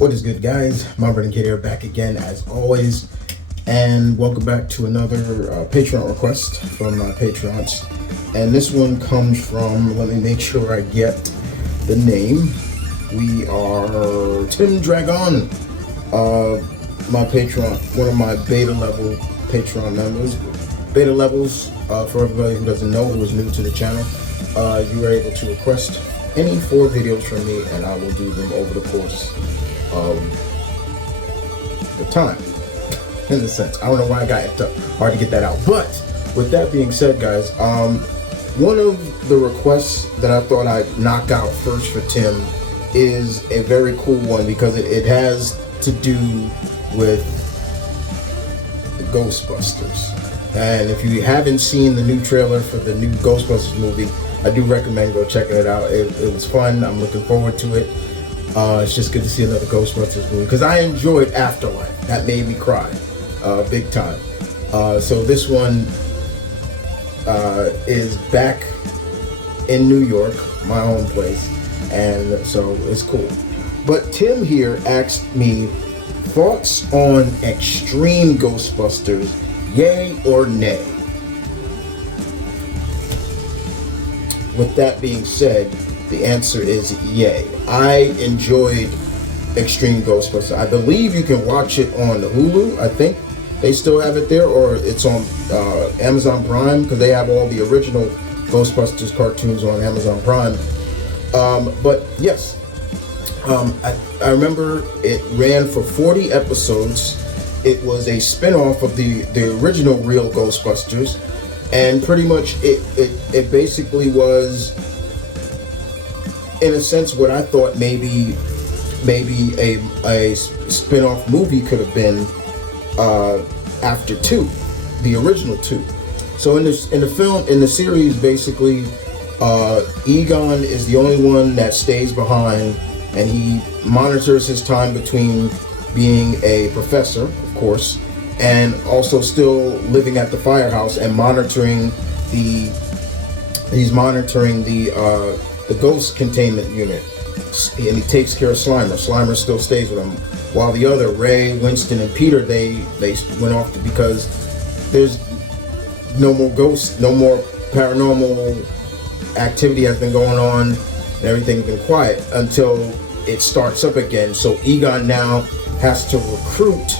What is good, guys? My brother Kid here, back again as always, and welcome back to another Patreon request from my Patreons. And this one comes from, let me make sure I get the name. We are Tim Dragon, my Patreon, one of my beta level Patreon members. Beta levels, for everybody who doesn't know, who is new to the channel, you are able to request any 4 videos from me, and I will do them over the course of the time, in a sense. I don't know why I got it hard to get that out. But with that being said, guys, one of the requests that I thought I'd knock out first for Tim is a very cool one, because it has to do with the Ghostbusters. And if you haven't seen the new trailer for the new Ghostbusters movie, I do recommend go checking it out. It was fun. I'm looking forward to it. It's just good to see another Ghostbusters movie, because I enjoyed Afterlife. That made me cry big time. So this one is back in New York, my home place, and so it's cool. But Tim here asked me thoughts on Extreme Ghostbusters, yay or nay? With that being said, the answer is yay. I enjoyed Extreme Ghostbusters. I believe you can watch it on Hulu. I think they still have it there, or it's on Amazon Prime, because they have all the original Ghostbusters cartoons on Amazon Prime. But yes, I remember it ran for 40 episodes. It was a spin-off of the original real Ghostbusters, and pretty much it basically was, in a sense, what I thought maybe a spin-off movie could have been after 2, the original 2. So in the series, basically, Egon is the only one that stays behind, and he monitors his time between being a professor, of course, and also still living at the firehouse and monitoring the ghost containment unit, and he takes care of Slimer. Slimer still stays with him, while the other, Ray, Winston, and Peter, they went off because there's no more ghosts, no more paranormal activity has been going on, and everything's been quiet until it starts up again. So Egon now has to recruit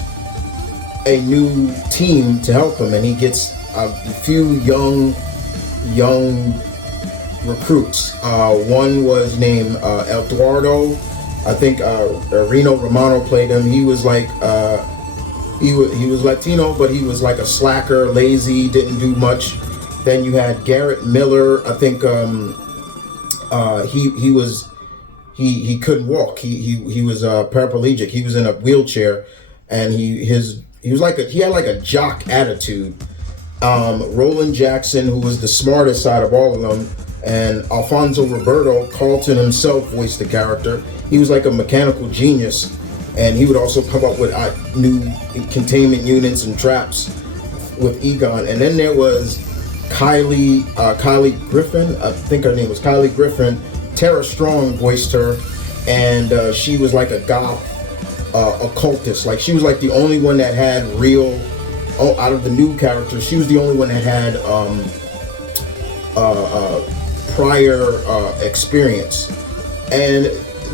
a new team to help him, and he gets a few young recruits. One was named Eduardo. I think Reno Romano played him. He was like he was Latino, but he was like a slacker, lazy, didn't do much. Then you had Garrett Miller. I think he couldn't walk. He was paraplegic. He was in a wheelchair, and he had like a jock attitude. Roland Jackson, who was the smartest out of all of them, and Alfonso Roberto, Carlton himself voiced the character. He was like a mechanical genius, and he would also come up with new containment units and traps with Egon. And then there was Kylie Griffin. I think her name was Kylie Griffin. Tara Strong voiced her, and she was like a goth occultist. Like, she was like the only one that had real, out of the new characters, she was the only one that had prior experience. And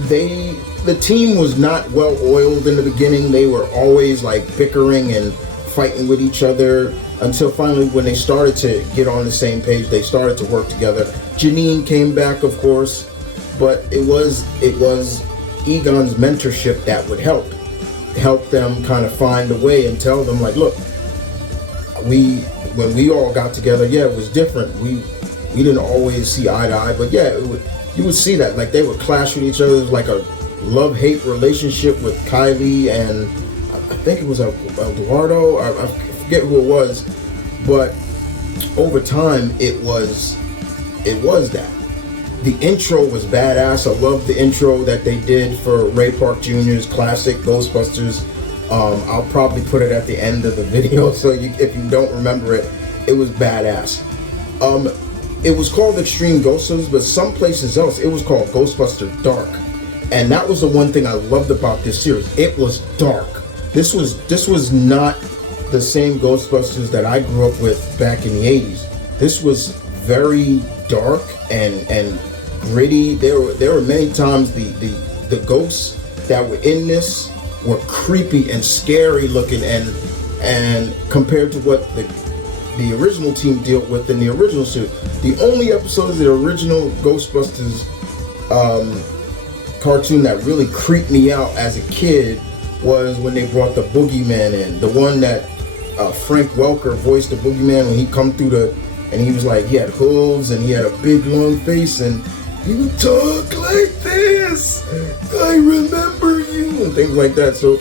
the team was not well oiled in the beginning. They were always like bickering and fighting with each other, until finally, when they started to get on the same page, they started to work together. Janine came back, of course, but it was Egon's mentorship that would help them kind of find a way and tell them, like, look, when we all got together, yeah, it was different. We didn't always see eye to eye, but yeah, you would see that, like, they would clash with each other. It was like a love-hate relationship with Kylie and I think it was Eduardo. I forget who it was, but over time it was that. The intro was badass. I loved the intro that they did for Ray Park Jr.'s classic Ghostbusters. I'll probably put it at the end of the video, so if you don't remember it, it was badass. It was called Extreme Ghostbusters, but some places else it was called Ghostbusters Dark. And that was the one thing I loved about this series. It was dark. This was not the same Ghostbusters that I grew up with back in the 80s. This was very dark and gritty. There were many times the ghosts that were in this were creepy and scary looking, and compared to what the original team dealt with in the original series. The only episode of the original Ghostbusters cartoon that really creeped me out as a kid was when they brought the Boogeyman in. The one that Frank Welker voiced the Boogeyman when he come through and he was like, he had hooves and he had a big long face and he would talk like this. I remember you, and things like that. So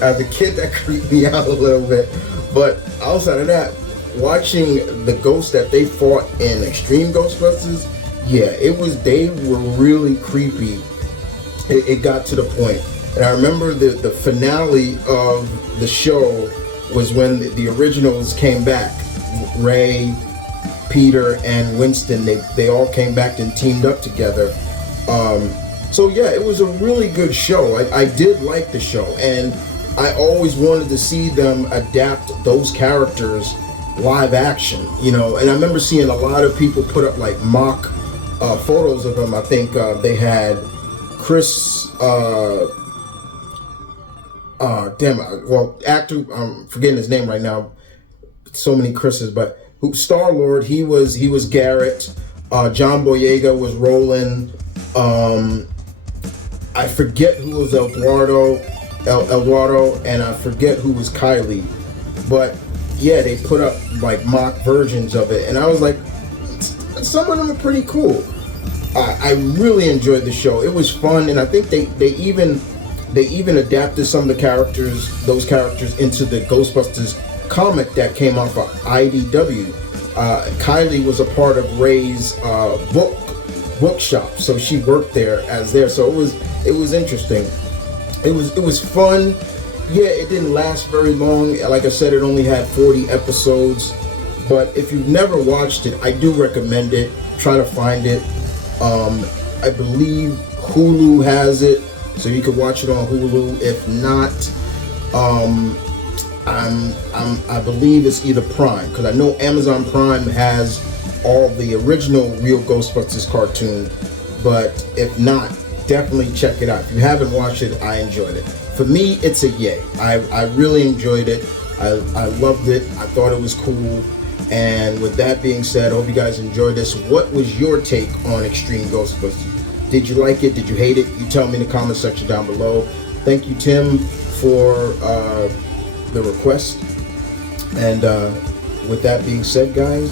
as a kid, that creeped me out a little bit. But outside of that, watching the ghosts that they fought in Extreme Ghostbusters, yeah, they were really creepy. It got to the point. And I remember the finale of the show was when the originals came back. Ray, Peter, and Winston, they all came back and teamed up together. So yeah, it was a really good show. I did like the show, and I always wanted to see them adapt those characters live action, you know. And I remember seeing a lot of people put up like mock photos of them. I think they had Chris, actor, I'm forgetting his name right now. So many Chris's, but Star-Lord, he was Garrett. John Boyega was Roland. I forget who was Eduardo, and I forget who was Kylie. But yeah, they put up like mock versions of it, and I was like, some of them are pretty cool. I really enjoyed the show. It was fun, and I think they even adapted some of those characters into the Ghostbusters comic that came off of IDW. Kylie was a part of Ray's bookshop, so she worked there. So it was interesting. It was fun. Yeah, it didn't last very long. Like I said, it only had 40 episodes. But if you've never watched it, I do recommend it. Try to find it. I believe Hulu has it, so you can watch it on Hulu. If not, I believe it's either Prime, because I know Amazon Prime has all the original Real Ghostbusters cartoon. But if not, definitely check it out. If you haven't watched it, I enjoyed it. For me, it's a yay. I really enjoyed it. I loved it. I thought it was cool. And with that being said, I hope you guys enjoyed this. What was your take on Extreme Ghostbusters? Did you like it? Did you hate it? You tell me in the comment section down below. Thank you, Tim, for the request. And with that being said, guys,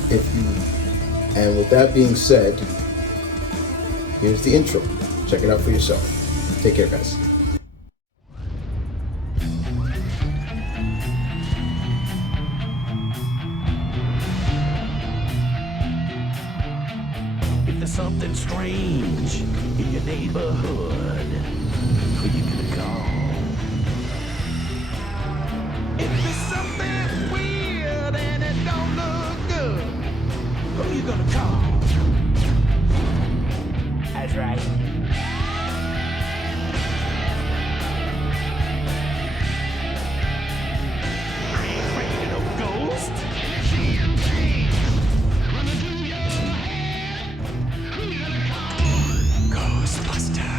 here's the intro. Check it out for yourself. Take care, guys. Something strange in your neighborhood, who you gonna call? If there's something weird and it don't look good, who you gonna call? That's right. I ain't afraid of no ghost. Ghostbusters.